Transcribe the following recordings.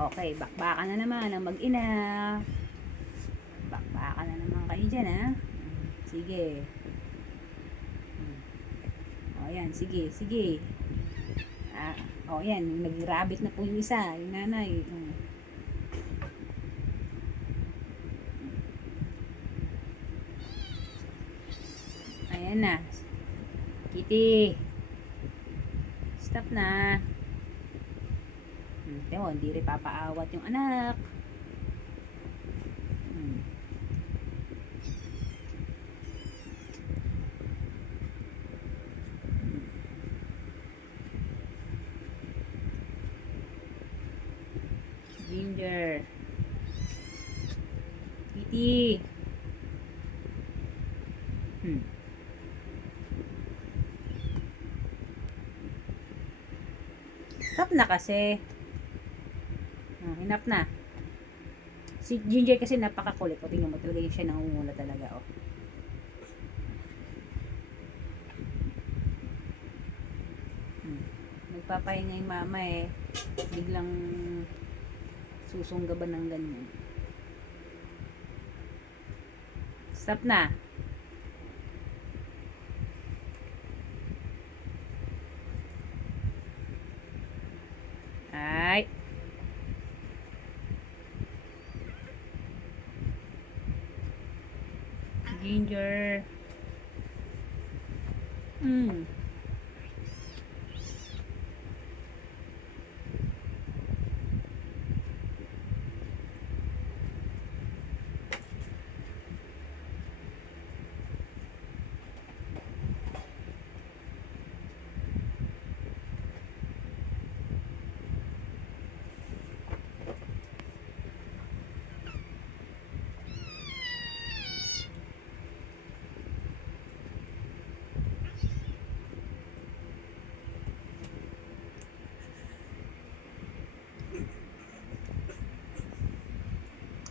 Okay, bakbakan na naman ang mag-ina. Bakbakan na naman kayo dyan, ha? Sige. O, yan. Sige, sige. O, yan. Nag-rabbit na po yung isa. Yung nanay. Ayan na. Kitty. Stop na. Pero hindi rin papaawat yung anak. Ginger. Kitty. Stop na kasi. Enough na. Si Ginger kasi napakakulit. O, tingnan mo talaga yung siya nangungula talaga. O. Nagpapahinga yung mama eh. Biglang susunggaban ng ganyan. Stop na. Ay. Ginger.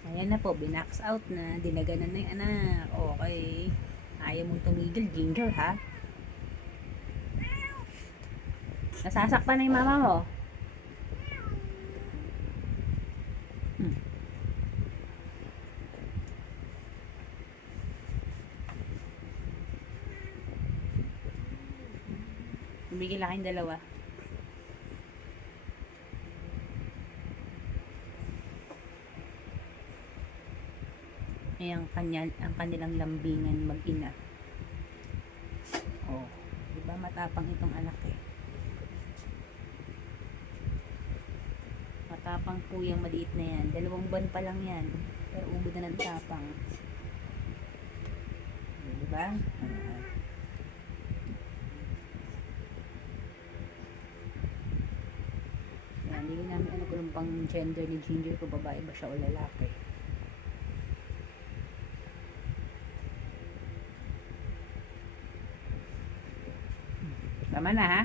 Ayan na po, binax out na, dinaganan na yung anak. Okay. Ayaw mong tumigil, Ginger, ha? Nasasaktan na yung mama mo. Tumigil na kayong dalawa. Ang kanilang lambingan mag-ina. Oh, diba matapang itong anak eh. Matapang po yung maliit na yan. 2 buwan pa lang yan. Pero ubod na ng tapang. Diba? Yan, hindi namin ano kung pang gender ni Ginger, kung babae ba siya o lalaki. Tama na, ha?